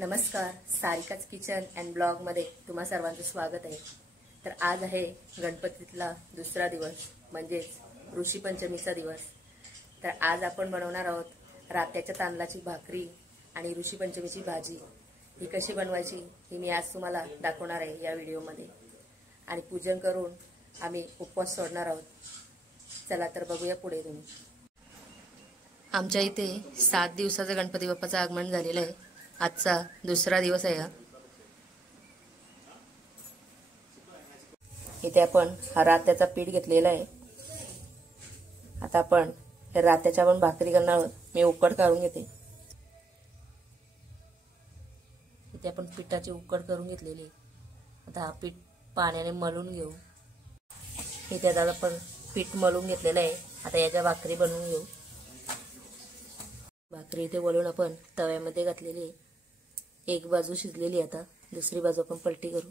नमस्कार, सारिकाच kitchen and ब्लॉगमध्ये तुम्हा सर्वांचं स्वागत आहे। तर आज आहे गणपतीतला दुसरा दिवस म्हणजेच ऋषी पंचमीचा दिवस। तर आज आपण बनवणार आहोत रात्याच्या तांदळाची भाकरी आणि ऋषी पंचमीची भाजी। ही कशी बनवायची ही मी आज तुम्हाला दाखवणार आहे या व्हिडिओमध्ये। आणि पूजन करून आम्ही उपवास सोडणार आहोत। चला तर बघूया पुढे तुम्ही। आमच्या इथे 7 दिवसाचं गणपती बाप्पाचं आगमन झालेलं आहे। आजचा दुसरा दिवस आहे। इथे आपण हा रात्याचा पीठ घेतलेला आहे। आता आपण रात्याच्या पण भाकरी करणार आहोत। मी उकड काढून घेते। इथे आपण पिठाची उकड करून घेतलेली आहे। आता हा पीठ पाण्याने मळून घेऊ। इथे आता आपण पीठ मळून घेतलेलं आहे। आता याच्या भाकरी बनवून घेऊ। भाकरी इथे वळून आपण तव्यामध्ये घातलेली आहे। एक बाजू शिजलेली, आता दुसरी बाजू आपण पलटी करू।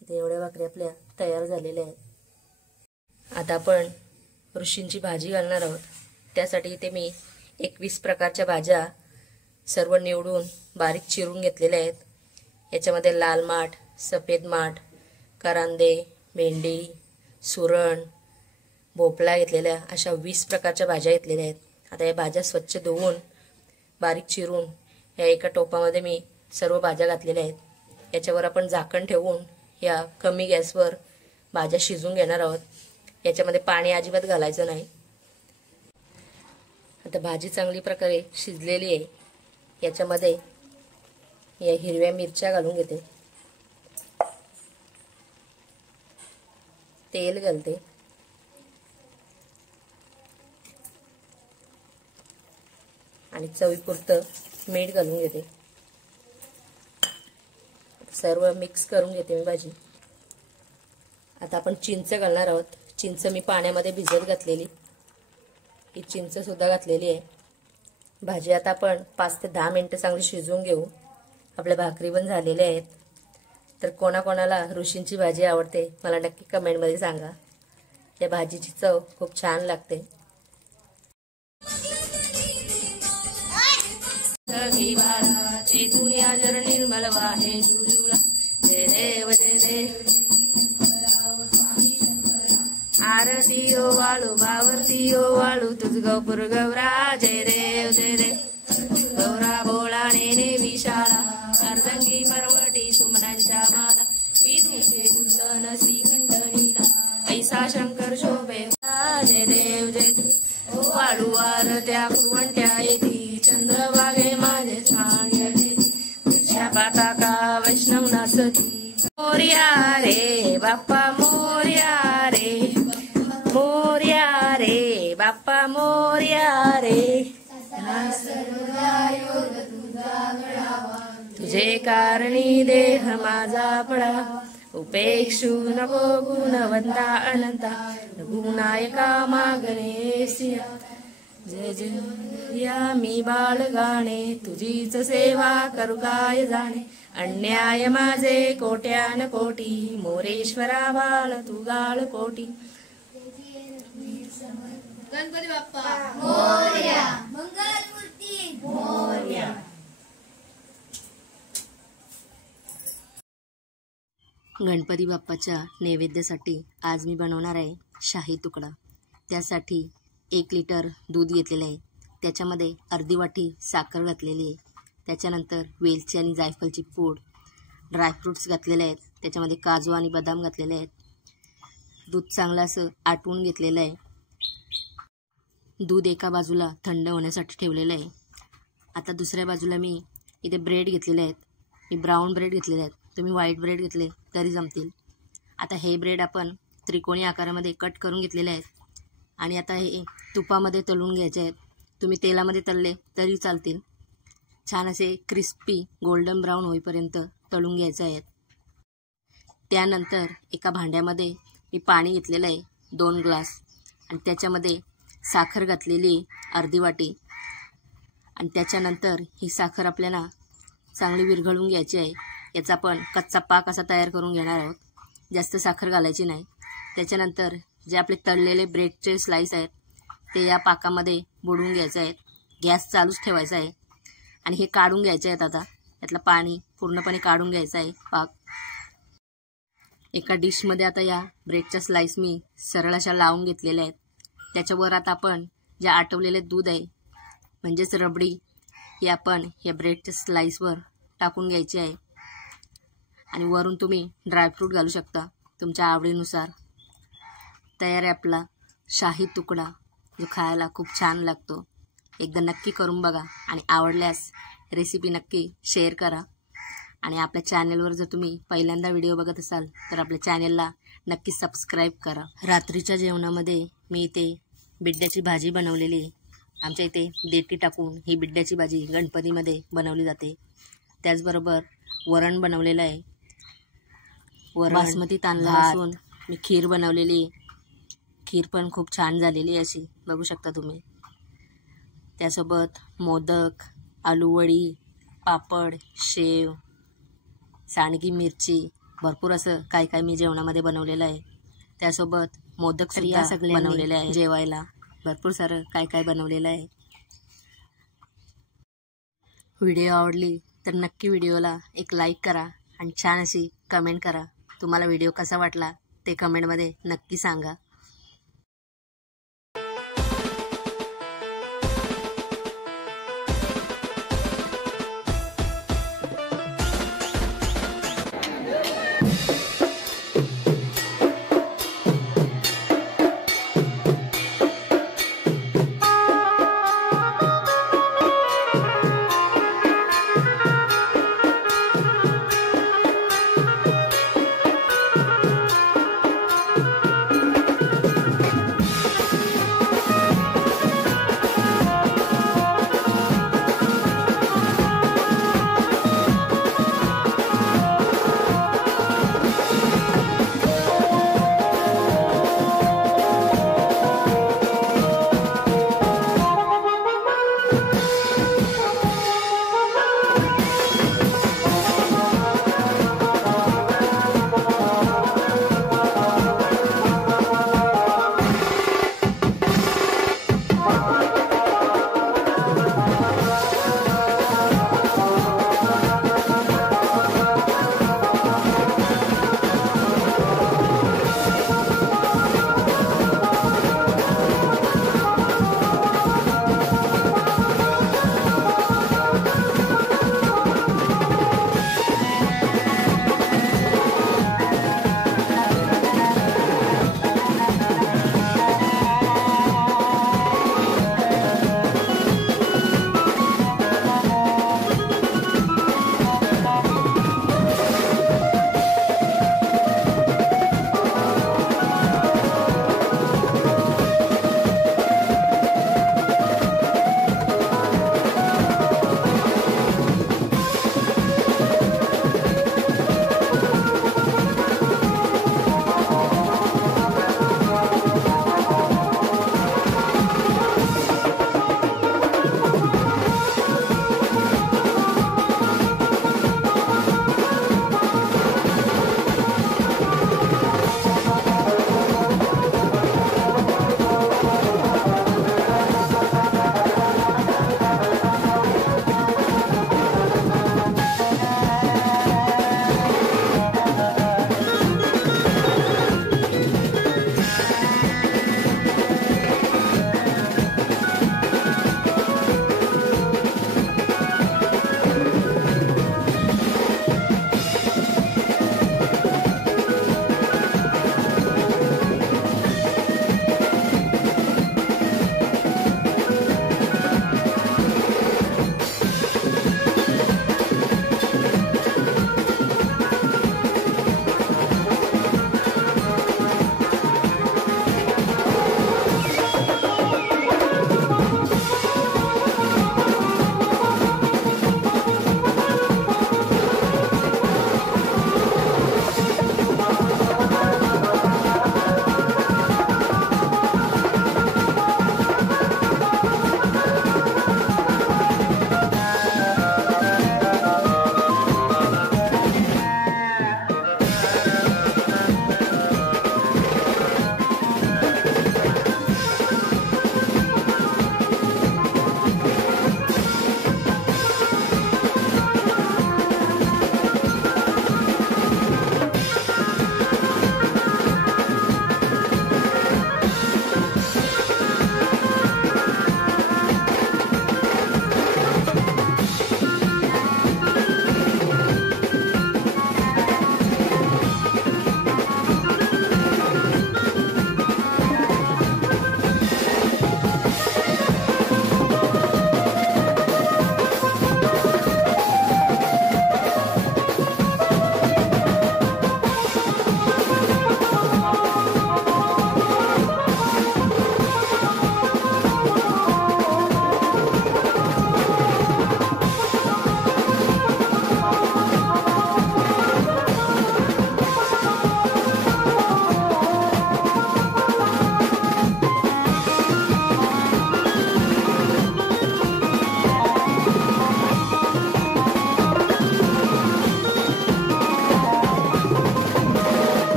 इथे एवढ्या भाकरी आपल्या तयार झालेल्या आहेत। आता आपण ऋषींची भाजी घालणार आहोत। त्यासाठी इथे मी 21 प्रकारच्या भाज्या सर्व निवडून बारीक चिरून घेतलेल्या आहेत। याच्यामध्ये लाल माठ, सफेद माठ, करांदे, भेंडी, सुरण, भोपळा घेतलेल्या अशा 20 प्रकारच्या भाज्या घेतलेल्या आहेत। आता या भाज्या स्वच्छ धुवून बारीक चिरून या एका टोपामध्ये मी सर्व भाज्या घातलेल्या आहेत। याच्यावर आपण झाकण ठेवून या कमी गॅसवर भाज्या शिजून घेणार आहोत। याच्यामध्ये पाणी अजिबात घालायचं नाही। आता भाजी चांगली प्रकारे शिजलेली आहे। याच्यामध्ये या हिरव्या मिरच्या घालून घेते, तेल घालते, आणि चवीपुरतं मीठ घालून घेते। सर्व मिक्स करून घेते मी भाजी। आता आपण चिंच घालणार आहोत। चिंच मी पाण्यामध्ये भिजत घातलेली, ही चिंच सुद्धा घातलेली आहे। भाजी आता आपण 5 ते 10 मिनिटं चांगली शिजवून घेऊ। आपल्या भाकरी पण झालेल्या आहेत। तर कोणाकोणाला ऋषींची भाजी आवडते मला नक्की कमेंटमध्ये सांगा। या भाजीची चव खूप छान लागते। आरती ओ वाळू भावरती ओ वाळू तुझ गौपुर गौरा जय देव जय देव। गौरा बोळा नेने विशाळा अर्धंगी परवटी सुमनांच्या माला विदुषे कुंदन श्रीखंड नीला ऐसा शंकर शोभे जय देव जय देव। ओ वाळू आरत्या कुरवंट्या येती चंद्रभागे माझे सांगते वृक्षा पाताका वैष्णव नाचती। मोर्या रे बाप्पा मोर्या रे, मोर्या रे बाप्पा मोर्या रे। तुझे कारणी देह माझा पडा उपेक्षू नको गुणवंता अनंता गुणायका मागणे सिया। जय जय या मी बाळ गाणे तुझीच सेवा करू काय जाणे। अन्याय माझे कोट्यान कोटी मोरेश्वरा बाळ तू गाळ पोटी। गणपती बाप्पा मोरया, मंगलमूर्ती मोरया। गणपती बाप्पाच्या नैवेद्यासाठी आज मी बनवणार आहे शाही तुकडा। त्यासाठी 1 लिटर दूध घेतलेलं आहे। त्याच्यामध्ये अर्धी वाटी साखर घातलेली आहे। त्याच्यानंतर वेलची आणि जायफळची पूड, ड्रायफ्रूट्स घातलेले आहेत। त्याच्यामध्ये काजू आणि बदाम घातलेले आहेत। दूध चांगलं असं आटवून घेतलेलं आहे। दूध एका बाजूला थंड होण्यासाठी ठेवलेलं आहे। आता दुसऱ्या बाजूला मी इथे ब्रेड घेतलेले आहेत। मी ब्राऊन ब्रेड घेतलेले आहेत। तुम्ही व्हाईट ब्रेड घेतले तरी जमतील। आता हे ब्रेड आपण त्रिकोणी आकारामध्ये कट करून घेतलेले आहेत। आणि आता हे तुपामध्ये तळून घ्यायचे आहेत। तुम्ही तेलामध्ये तळले तरी चालतील। छान असे क्रिस्पी गोल्डन ब्राऊन होईपर्यंत तळून घ्यायचे आहेत। त्यानंतर एका भांड्यामध्ये मी पाणी घेतलेलं आहे 2 ग्लास, आणि त्याच्यामध्ये साखर घातलेली अर्धी वाटी, आणि त्याच्यानंतर ही साखर आपल्याला चांगली विरघळून घ्यायची आहे. याचा आपण कच्चा पाक असा तयार करून घेणार आहोत. जास्त साखर घालायची नाही. त्याच्यानंतर जे आपले तळलेले ब्रेडचे स्लाइस आहेत ते या पाकामध्ये बुडवून घ्यायचे आहेत. गॅस चालूच ठेवायचा आहे आणि हे काढून घ्यायचे आहेत. आता यातलं पाणी पूर्णपणे काढून घ्यायचं आहे पाक. एका डिशमध्ये आता या ब्रेडच्या स्लाइस मी सरळ अशा लावून घेतलेल्या आहेत. त्याच्यावर आता आपण जे आटवलेले दूध आहे म्हणजेच रबडी ही आपण या ब्रेडच्या स्लाइसवर टाकून घ्यायची आहे आणि वरून तुम्ही ड्रायफ्रूट घालू शकता तुमच्या आवडीनुसार. तयार आहे आपला शाही तुकडा, जो खायला खूप छान लागतो. एकदा नक्की करून बघा आणि आवडल्यास रेसिपी नक्की शेअर करा. आणि आपल्या चॅनलवर जर तुम्ही पहिल्यांदा व्हिडिओ बघत असाल तर आपल्या चॅनलला नक्की सबस्क्राईब करा. रात्रीच्या जेवणामध्ये मी इथे बिड्ड्याची भाजी बनवलेली आहे. आमच्या इथे देठी टाकून ही बिड्ड्याची भाजी गणपतीमध्ये बनवली जाते. त्याचबरोबर वरण बनवलेलं आहे. बासमती तांदळापासून मी खीर बनवलेली आहे. खीर पण खूप छान झालेली आहे अशी बघू शकता तुम्ही. त्यासोबत मोदक, आलूवडी, पापड, शेव, सांडगी मिरची, भरपूर असं काय काय मी जेवणामध्ये बनवलेलं आहे. त्यासोबत मोदक सुद्धा बनवलेले आहे. जेवायला भरपूर सारं काय काय बनवलेलं आहे. व्हिडिओ आवडली तर नक्की व्हिडिओला एक लाईक करा आणि छान अशी कमेंट करा. तुम्हाला व्हिडिओ कसा वाटला ते कमेंटमध्ये नक्की सांगा.